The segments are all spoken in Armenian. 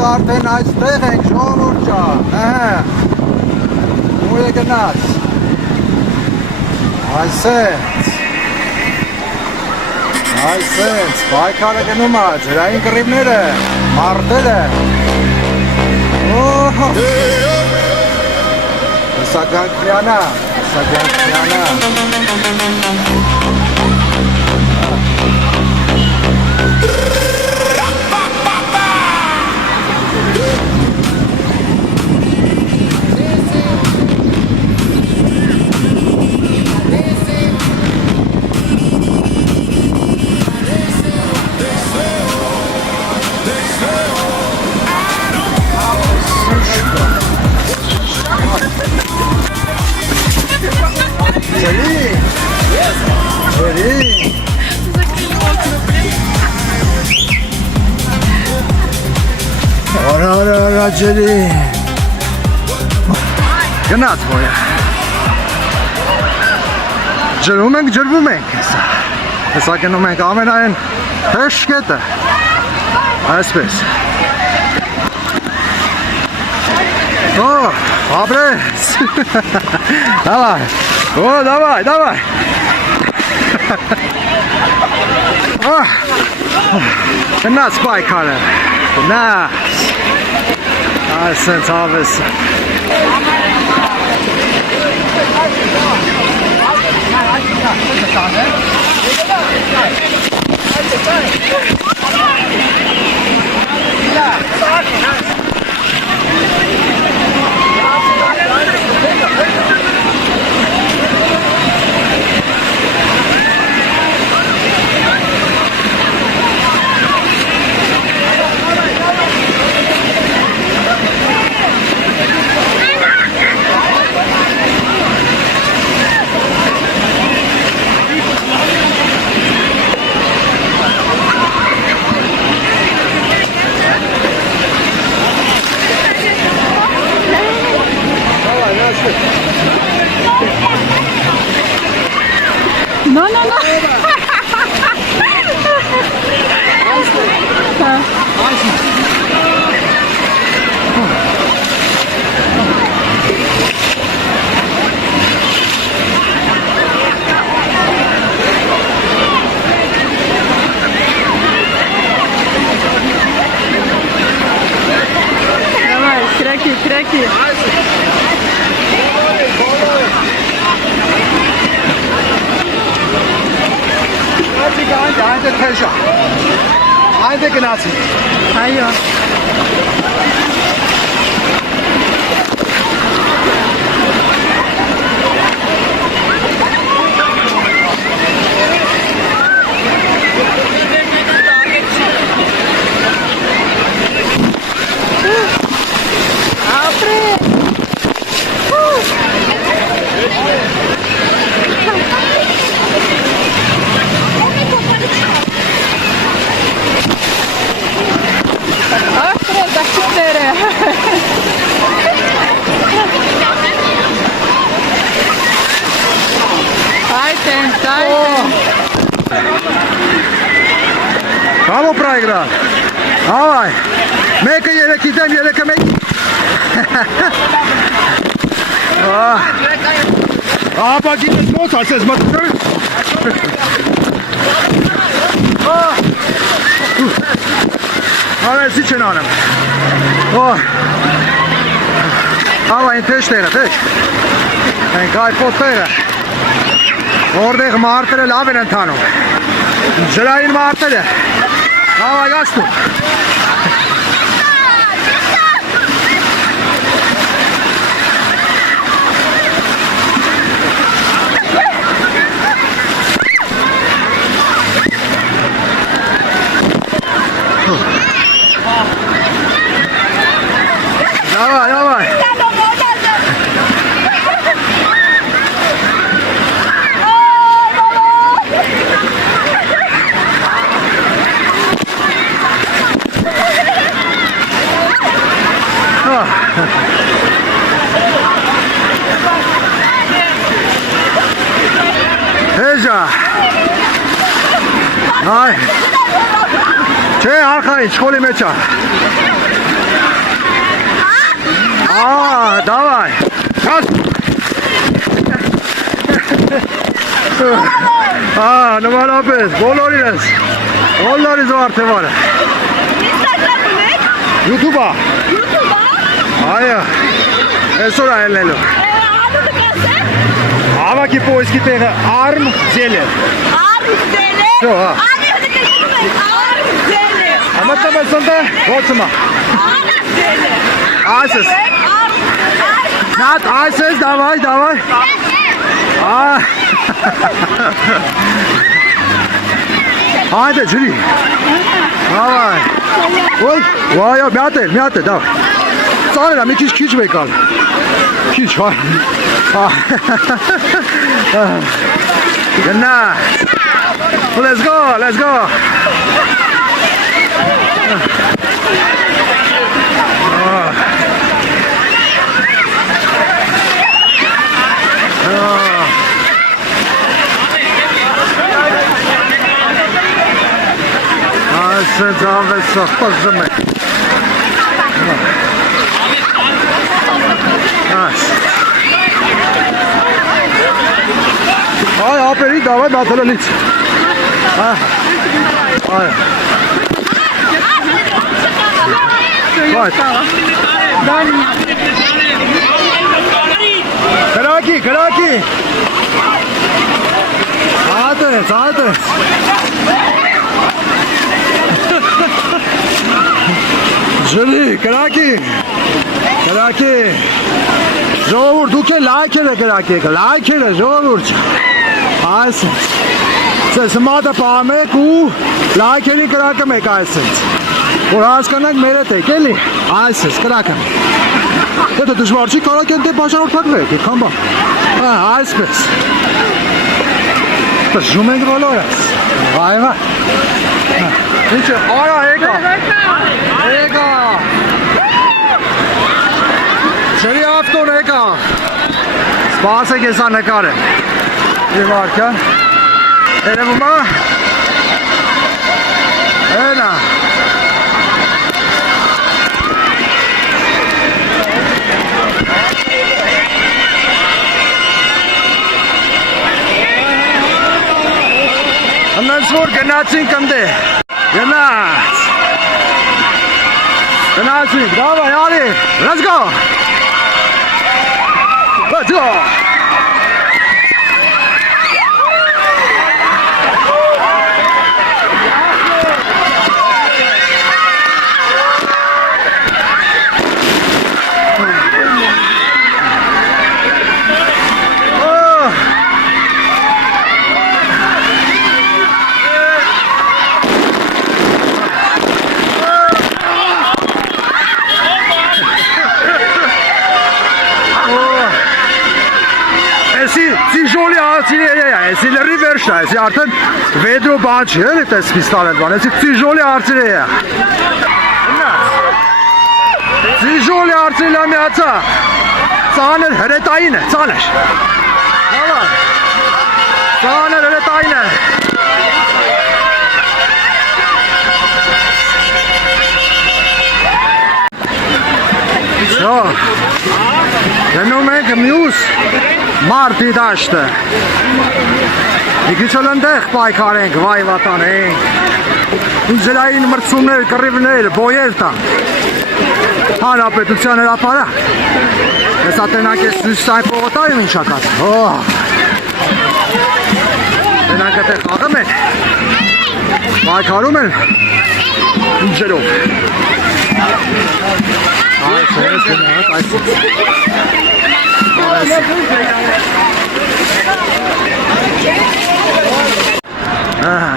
Մենք արդեն այստեղ ենք, ժողովուրդ ջան, ու է գնաց, այսենց, պայքարը գնում է, ջրային կռիվները, մարտերը, հսա գանքրյանա, ջրի գնաց ոյը ջրում ենք հեսա գնում ենք ամենայն հեշտ կետը այսպես ապրես давай գնաց պայքարը գնաց այսենց հավես No. Давай, краки. Այնտեղ թեժա, այնտեղ գնացի Այո Кого проиграл? Давай. Мека երեքի դեմ երեքը մեկ. Ահա գիտես ոնց ասես մտնում։ Արեցի չեն անում։ Ահա այն թեժները։ Այն կայֆոտները։ Որտեղ մարտերը լավ են ընթանում։ Ջրային մարտերը։ Давай, гасту. Давай. Հեժա Այ Չէ, արխային, շկոլի մեջ է Давай. Раз. Նմանապես, բոլորին ես։ Բոլորից վարդևարը։ YouTube-ա։ Այո։ Այսօր այլնելու։ Հավաքի պոյսկի տեղը Արմ Ձելեր։ Շո, հա։ Ամատամ ես ընտը, ոցմա։ Այսես։ Նատ, այսես, davay. Haydi Julie. Davay. Oy, vay, miate, davay. Sana mi kiç bekal. Kiç var. Gana. Let's go. Sen zahmet saklasın mı? Ay, aferin, davay, batalım hiç. Ay. Karaki. Hadi. Julie, Karaki. Zor, du ke like ele, zor. Այսինչ, սես մատը պահում եք ու լայքելի կրակը մեկ այսինչ, որ հասկանանք մեր հետ եք էլի, այսինչ կրակը, հետը դժվար չի կարակ են դե բաժանորդակվեք, եկան բա, այսպես, պշում ենք բոլորս, վայվա, ինչ է, արա, եկա, շերի ավտոն եկա, սպասեք եսա նկար է, Եվ արկան, երևում է, էնա, Աննանց որ գնացինք ընդե, գնացինք, դավայ, արի, let's go, Էսի լրի վերշա, էսի արդեն վեդրո բան չի, էլ էտ էսպիս տանել բան, էսի ծիժոլի արծիր է Ծիժոլի արծիր լամյացա, ծաներ հրետային է, ծաներ հրետային է Գնում ենք մյուս Մարտի դաշտը Մի քիչ էլ ընդեղ պայքարենք, վայ վատանենք Ինձելային մրցումներ, կռիվներ, բոյեր տան Հանրապետության հրապարակ Ես ատենակ ես սույսային պողոտայում ինչա կաց Տենակ էտեղ խաղում են Պայքարում են Ինձերով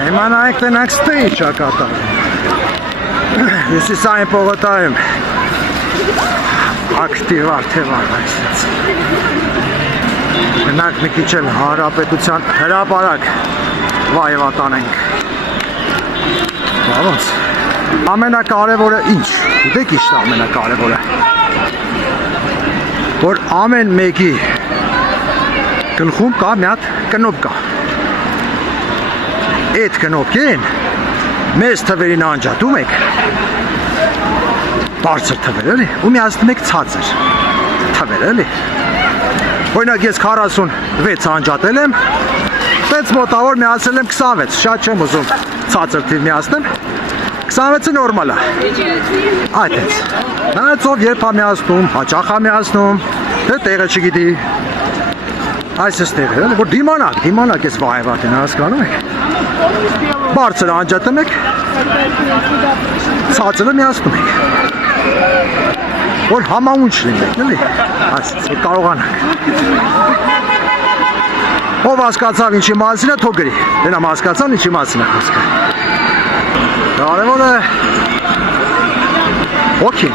Հիմա նայեք տենակ ստե ինչա կատար Հյուսիսային պողոտայում ակտիվ արդևան այսից Գնանք մի քիչ էլ հանրապետության հրապարակ վայվատան ենք Բավոնց Ամենակարևորը ինչ Գիտեք իշտ ամենակարևորը Որ ամեն մեկի գլխում կա մի հատ կնոպկա Այդ կնոպկին մեզ թվերին անջատում եք բարձր թվեր էլի, ու միացնում եք ցածր թվեր էլի։ Օրինակ ես 46 անջատել եմ, տենց մոտավոր միացել եմ 26, շատ չեմ ուզում ցածր թիվ միացնեմ, 26-ը նորմալ է։ Այդ էս։ Նայեցով երբ է միացնում, հաճախ է միացնում, թե տեղը չգիտի։ Այս էս տեղը, էլի, որ դիմանակ ես վայվատին, հասկանում եք։ Բարձր անջատում եք, ցածրը միացնում եք։ Որ համաունչ լինեք, էլի։ Այսպես կարողանանք։ Ով հասկացավ ինչի մասին է, թող գրի։ Դենամ հասկացան ինչի մասին է խոսքը։ Կարևորը օքին։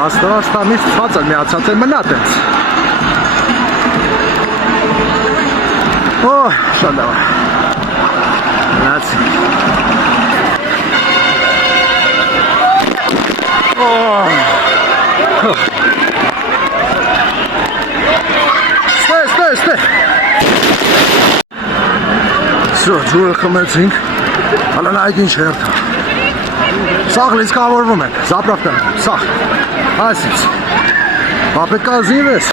Աստղաստա միշտ ցածր միացած է մնա տենց։ Օ, շատ լավ։ Նացի։ Ստե։ Սո, ջուրը խմեցինք, հալա նայք ինչ հերթա։ Սաղ լիցկավորվում ենք, զապրավկան, սաղ, այսից։ Ապեկա զինվես,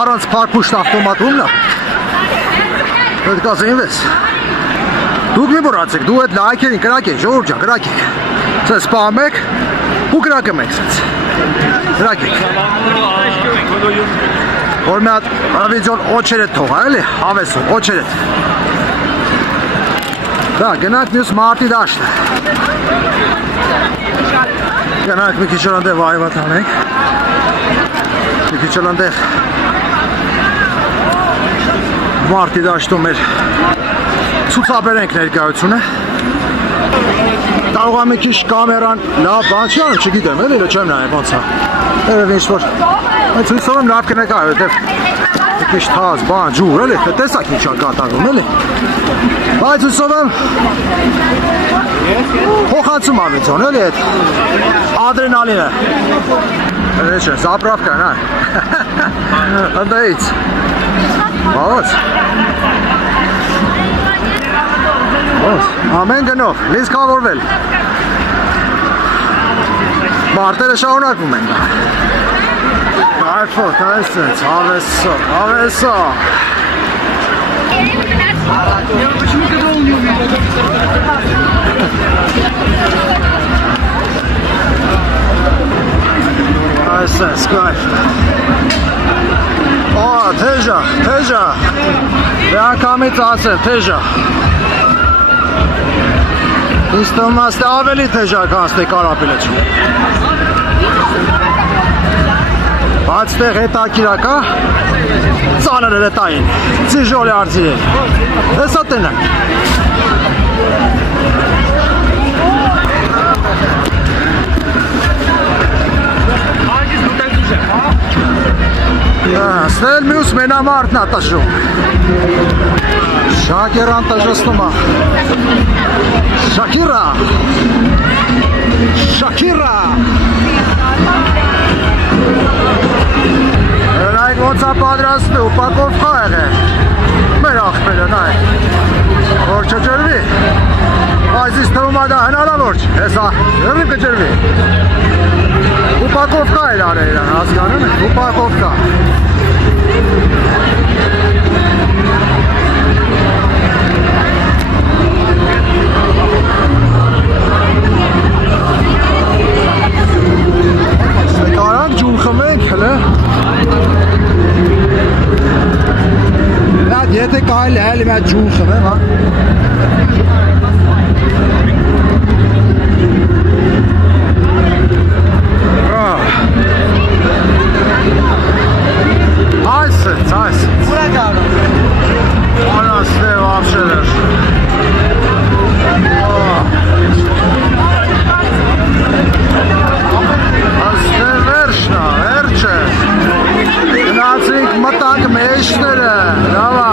առանց պարպուշտ ավտոմատում նա, պետքա զինվես։ Դուք մի բորացեք, դու այդ լայքերին կրակ եք, ժողոր ջան, կրակ եք։ Սենց պահում եք, ու կրակում եք սենց։ Կրակ եք։ Որ մի հատ վիդեոն օչերետ թողա, էլի, հավեսում, օչերետ։ Դա, գնանք մյուս մարտի դաշտը։ Գնանք մի քիչ անտեղ վայվատ անենք։ Մի քիչ անտեղ մարտի դաշտում մեր ցուցաբերենք ներկայությունը։ Կարող եմ մի քիչ կամերան լավ բան չի անում, չգիտեմ, էլի չեմ նայել ոնց է։ Երևի ինչ-որ այդ ցույցով եմ լավ կներկա, որտեվ մի քիչ թազ, բան, ջուր, էլի, տեսակ ինչ է կատարվում, էլի։ Բայց ցույցով եմ փոխանցում ավիցոն, էլի այդ ադրենալինը։ Էլի չէ, զապրավկան, հա։ Ընդայից։ Բավոց։ Ամեն գնով, լիցքավորվել։ Մարտերը շարունակվում են։ Կայֆոտ, այսպես, հավեսո։ Այսպես, կայֆ։ Ո, թեժա։ Դե անգամից ասեմ, թեժա։ Ինձ թվում է ավելի թեժականստե կարապելը չի։ Բայց տեղ հետաքրակա ծանր է տային, ծիժոլ է արձիրել։ Հեսա տնանք։ Ստել մյուս մենամարտն է տաշում։ Շակերան տաշստում է։ Շակիրա։ Նայք ոնց է պատրաստում, ուպակովկա եղել։ Մեր աղբերը նայք, որ չջրվի։ Այս ինձ թվում է դա հնարավոր չէ, հեսա եղի կջրվի։ Ուպակովկա էր արել իրան, հասկանում եք, ուպակովկա։ Կարանք ջուր խմենք, հլը։ Եթե կարելի է հելի մի հատ ջուր խմեմ, հա։ Այսպես։ Ուր է գալու։ Անաստե վապշելեր։ Աստե վերջնա, վերջը։ Գնացինք մտանք մեջները, դավայ։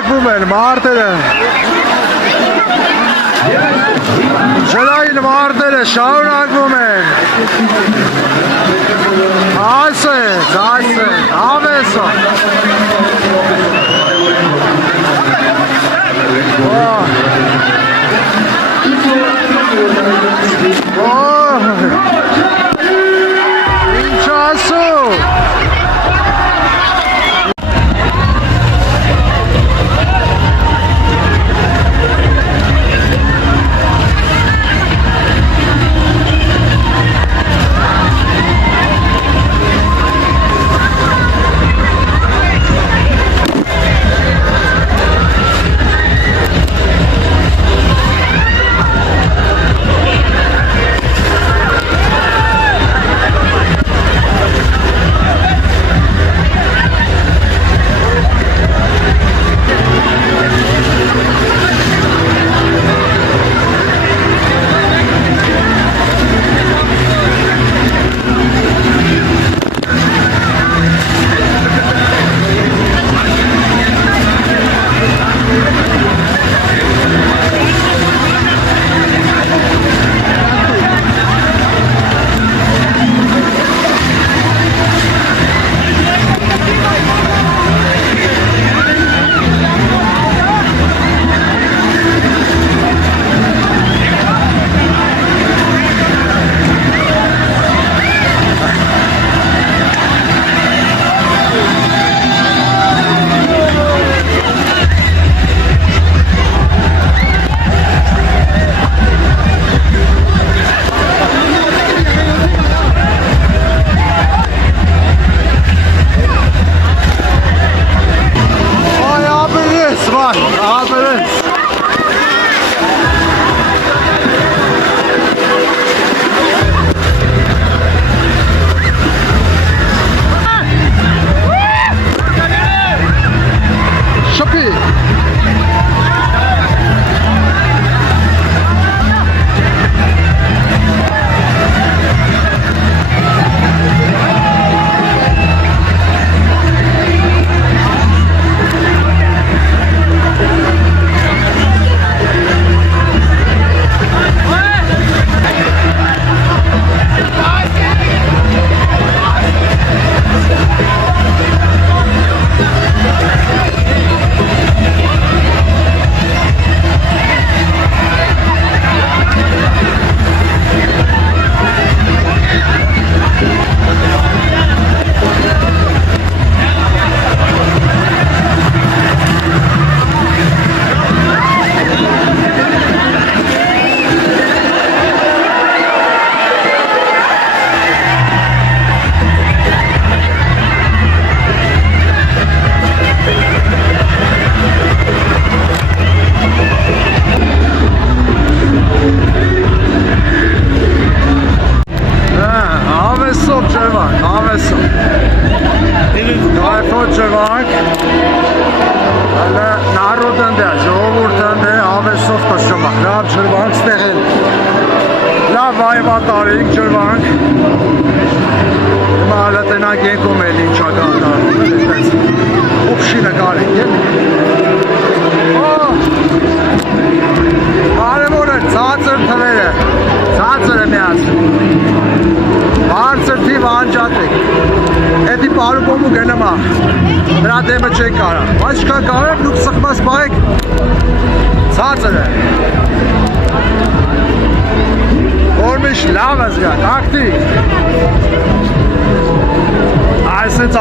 շարունակվում են մարտերը։ Ջրային մարտերը շարունակվում են։ Այսպես, ավեսո։ Ինչ ասում։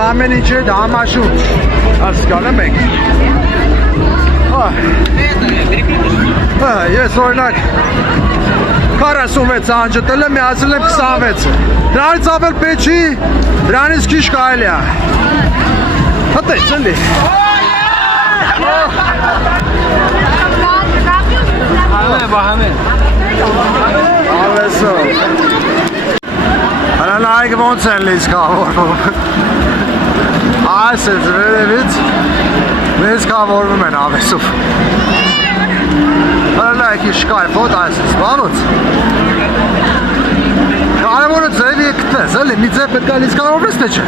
Ամեն ինչ է դամաշուտ, հասկանում եք։ Ես օրինակ 46 անջտել եմ, միացել եմ 26-ը։ Դրանից ավել պետք չի, դրանից քիչ կարելի է։ Հտեց, էլի։ Ավեսո։ Հրանայք ոնց են լիս կավորվում։ Այս է վերևից մեզ կավորվում են ավեսով։ Հրանայք իշ կայֆոտ այս ես, բանոց։ Կարևորը ձևի է կտես, էլի, մի ձև պետք է լիս կավորվես թե չէ։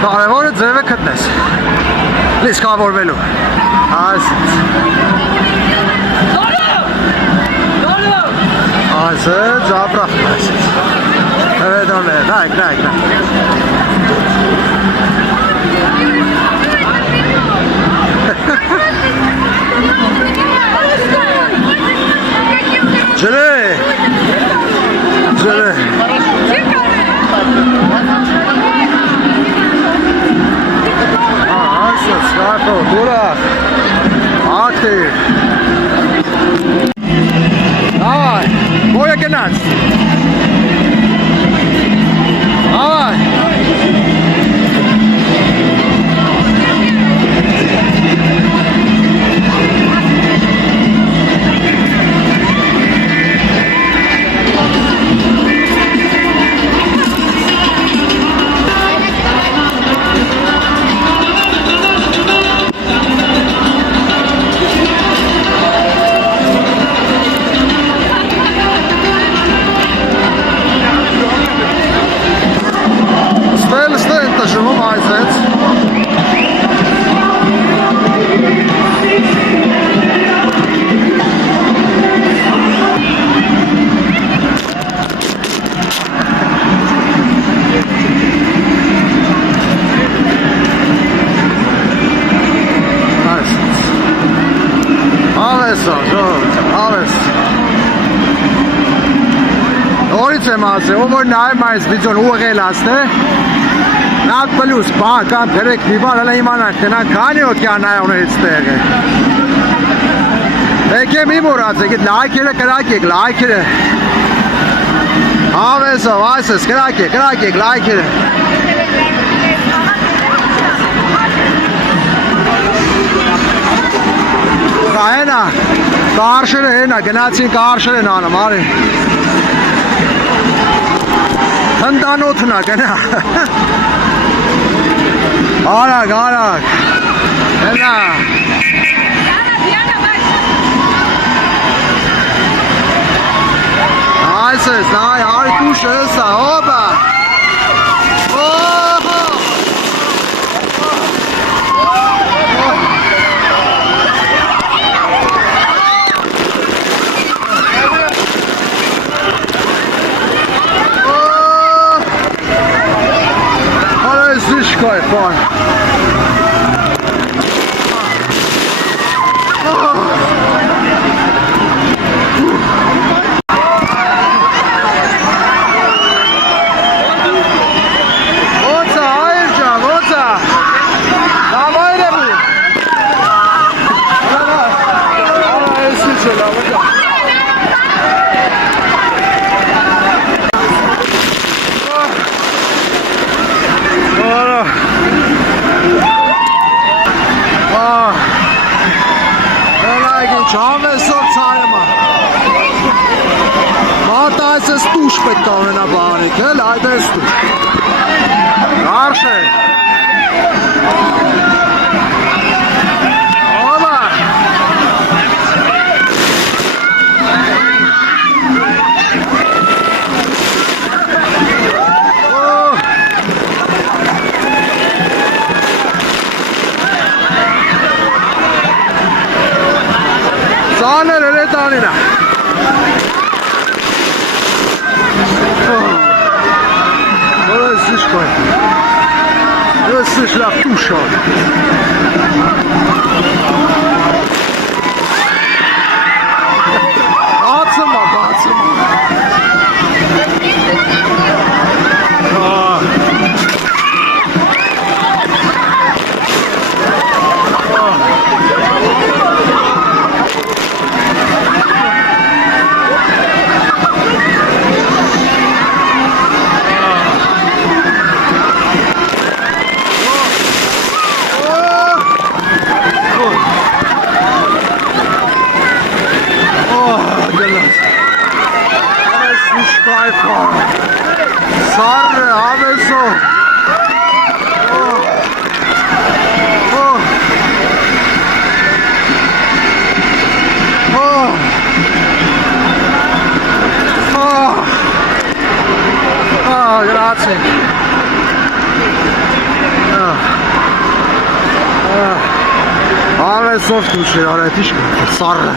Կարևորը ձևը կտնես։ լիսկավորվելու։ Այսպես։ Այսպես, ապրա։ Այսպես։ Հետո նայք։ Ջրե։ Այսպես, կապո, դուրախ, ակտիվ։ Այ, բոյը գնաց։ Այ։ Ով նայում այս վիդեոն ուղղել ասնե նա պլյուս բան կամ գրեք դիվար հələ իմանանք թե նա քանի օքյան նայողներից տեղ է եկեք մի մոռացեք լայքերը կրակեք լայքերը հավեսով այսպես կրակեք լայքերը կայենա կարշերը հենա գնացին կարշեր են անում արի Հնդանոթն է գնա Արագ Հենա Այսպես նայ հարկուշը հսա հոբա Quite fun. Ստուշ պետք է ունենա բանիկ, էլ այդ է ստուշ Արշ է Հոլա Սաներ էր է տանինա Слышь, лапуша. Ацема. Oh! Ավեսով դուշեր, արետիշ սարը։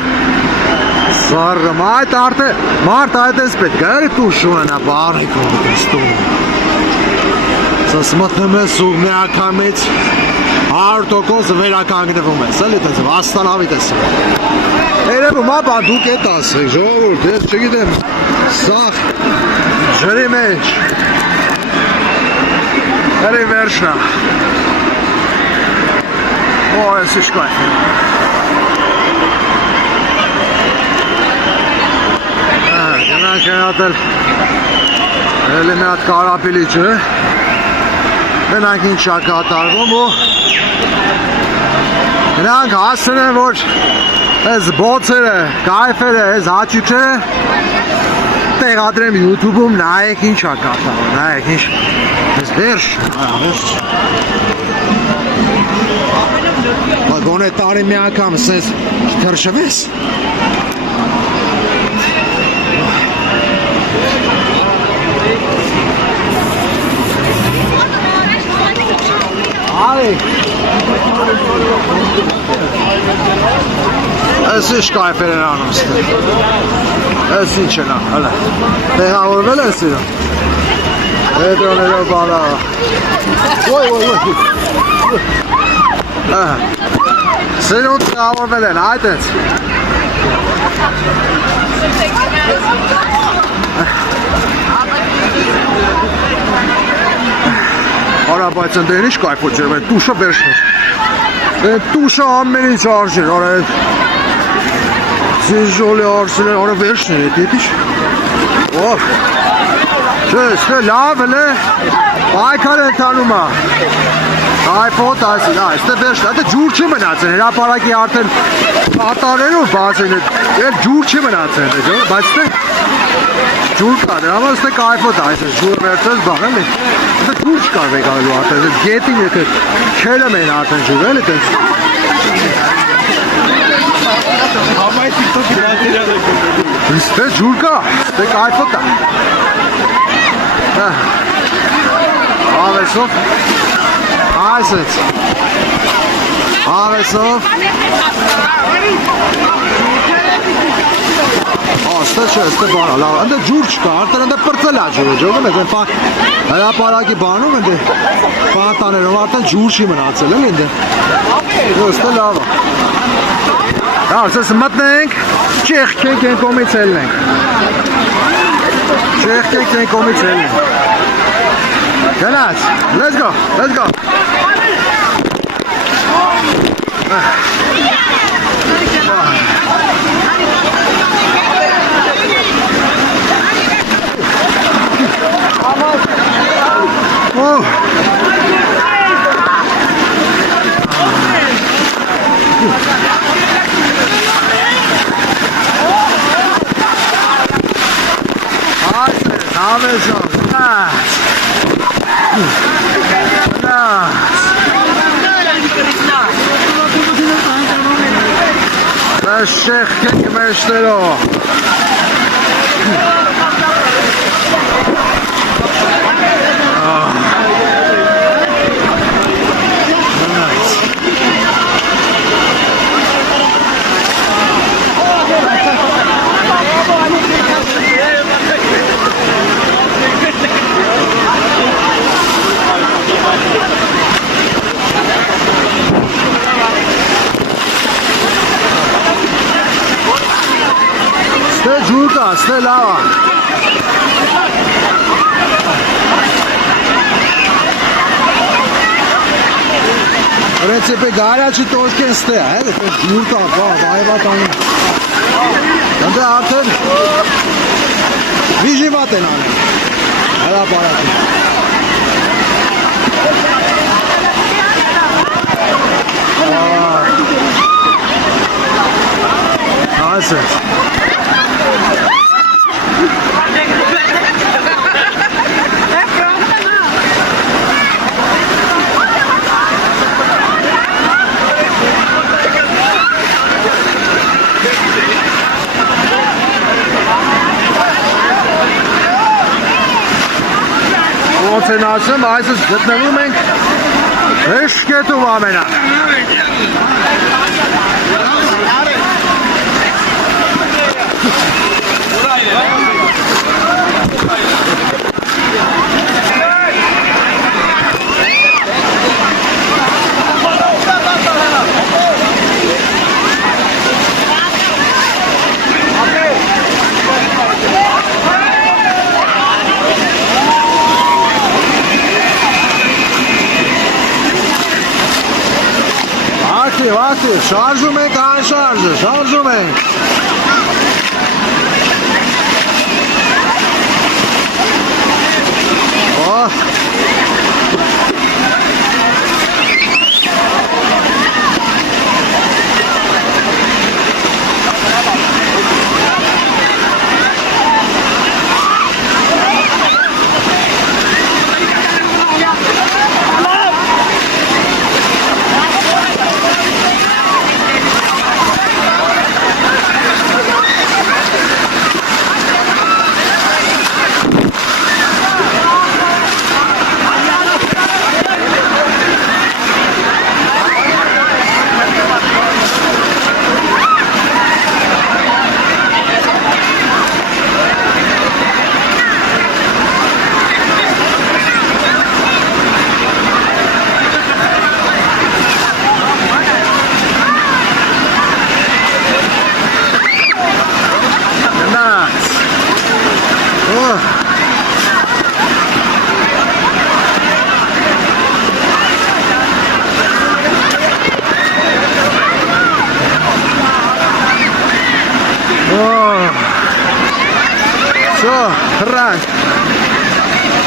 Սարը, մարդ այդ ես պետք է դուշ ունենա բարիք ունես դու։ Սաս մտնում ես ու մի ակամից 100% վերականգնվում ես, էլի տես վաստանավիտ ես։ Երևում ապա դուք էտ ասեք, ժողովուրդ, ես չգիտեմ, սաղ ջրի մեջ։ Էլի վերջնա։ Օ, ես իշ կայֆ եմ։ Գնանք են ատել, էլի մի հատ կարապիլի չէ։ Գնանք ինչ շա կատարվում ու գնանք հասնեն, որ ես բոցերը, կայֆերը, ես հաճիքները տեղադրեմ YouTube-ում, նայեք ինչ շա կատարվում, նայեք ինչ, ես վերջ, Գոնե տարի մի անգամ սեզ թրշվես։ Արի։ Ես ինչ կայֆեր են անում ստեղ։ Ես ինչ են անում, հələ։ Տեղավորվել են սիրում։ Հետոներով բալա։ Ոյ։ Սիրուն տեղավորվել են, այդ ես։ Արա, բայց ընդեն ինչ կայֆ ոչեր, այդ տուշը վերջներ։ Այդ տուշը ամեն ինչ արժեր, արա այդ զիժոլի արսել են, արա վերջներ էդ ետ ինչ։ Ով, չէ, լավ էլ է, պայքար են տանում է։ Այպոտ ասին, այստեղ վերջն, այդ ջուր չի մնացեն, հրապարակի արդեն կատարերով բացեն, այդ ջուր չի մնացեն, բայց ստեղ ջուր կա, դրա համար ստեղ այպոտ այսպես, ջուրը վերցես բաղ էլի, ստեղ ջուր չկար վեկալելու արդեն, գետին եթե քելում են արդեն ջուր էլի տենց։ Համայ տիկտոքի դատիրան է կոմեդի։ Ստեղ ջուր կա, ստեղ այպոտ է։ Ավեսով Այսեց Ավեսով Աստեղ չէ, աստեղ բանա, լավ, ընդե ջուր չկա, արդեն ընդե պրծել է ջուրը, ջողում ես, հրապարակի բանում ընդե պանտաներով արդեն ջուր չի մնացել, էլ ընդե, աստեղ լավ է։ Ասես մտնենք, չեղքենք են կոմից ելնենք, չեղքենք են կոմից ելնենք, գնաց, let's go, let's go. Շեղքենք մեջներով Ստե լավ է։ Ռեցեպե գարաչի տոշկեն ստե է, ջուր կա, բայվա տանում։ Դե արդեն վիժիվատ են անում, հրապարակի։ Այսպես։ Ոնց են ասում, այսպես գտնվում ենք հեշկետում ամենա։ ակտիվ, շարժում ենք անշարժը, շարժում ենք։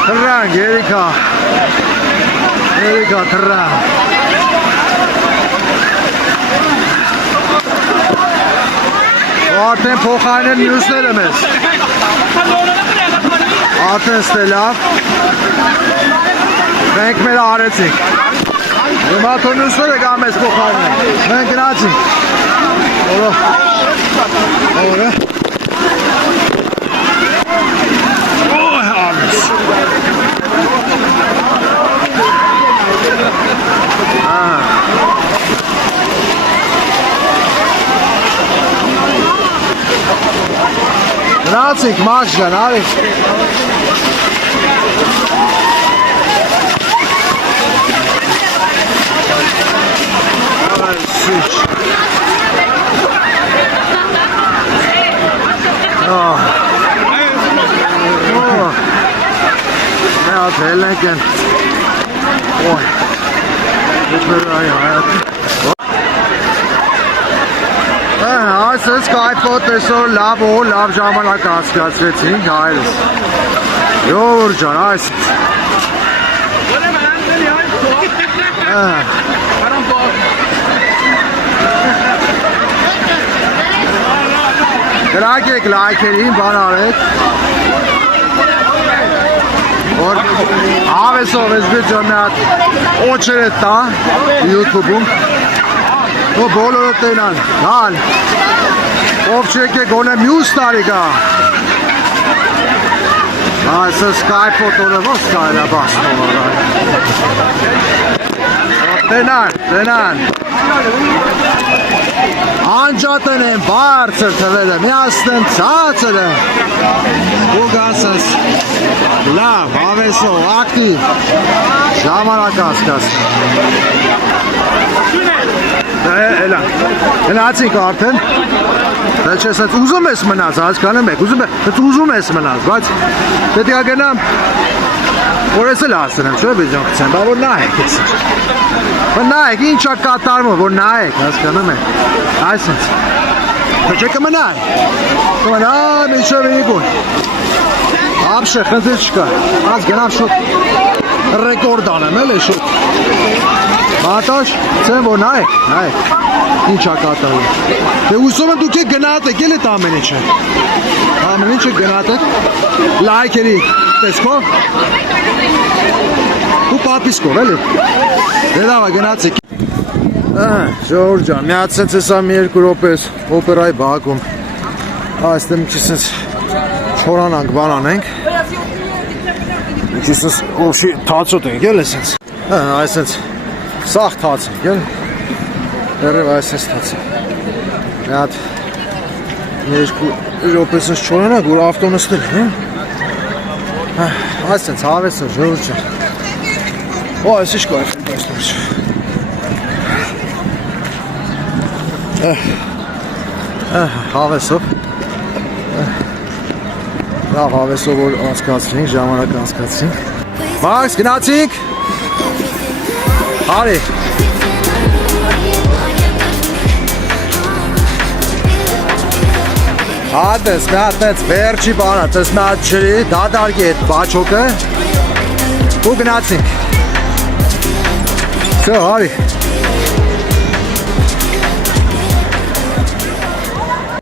Թռան, երիքա, թռան։ Արդեն փոխարինեն մյուսները մեզ։ Արդեն ստելավ։ Մենք մեր արեցինք։ Հիմա թող մյուսները գա մեզ փոխարինեն։ Մենք գնացինք։ Օրը։ Գնացինք մաշկան, արի։ Հելենք են այսպես կայպոտ այսօր լավ ժամանակ հասկացրեցինք հայրս Յոր ջան այս գրակեք լայքերին բան արեք որ ավեսով ես վիդեո մի հատ օջերը տա YouTube-ում ու բոլորը տենան նալ ով չեկե գոնե մյուս տարի գա այսը Skype-ով ոնց կարելի է բացնել տենան անջատեն են բարձր թվերը միասնեն ցածր են ու գասս լավ, ավեսով, ակտիվ ժամանակ հասկացնեն Գնացինք արդեն ուզում ես մնաց, հասկանում եք ուզում ես մնաց, բայց պետք է գնամ որ ես էլ հասնեմ, չէ՞ բիժան խցեմ, բա որ նայեք նայեք, ինչա կատարվում, որ նայեք, հասկանում եք այսինց Չէ կմնայ միջև իգուն ապշե խնդիր չկա аз գնամ շուտ ռեկորդ անեմ էլ է շուտ Մատաշ, ծեմ որ նայեք ինչ ա կատարում դե ուսում եմ դուք եք գնահատեք էլ էդ ամեն ինչը գնահատեք լայքերի տեսքով ու պատիսկով էլի դե լավ գնացեք Ժողովուրդ ջան, միացած ես մի երկու րոպե օպերայի բակում այստեղ մի քիչ չորանանք բան անենք մի քիչ օշի թացոտ ենք էլ էսենց այսենց սաղ թաց ենք էլ դեռև այսենց թաց մի հատ մի երկու րոպե չորանանք որ ավտոն ստել այսենց հավեսը ժողովուրդ ջան այս ինչ կայֆ այսպես Հավեսով լավ հավեսով որ անցկացրինք, ժամանակ անցկացրինք Մաքս, գնացինք Հարի Հատես, մի հատես, վերջի բանը, տես մի հատ ջրի, դադարգի հետ բաչոկը ու գնացինք։ Սո, հարի։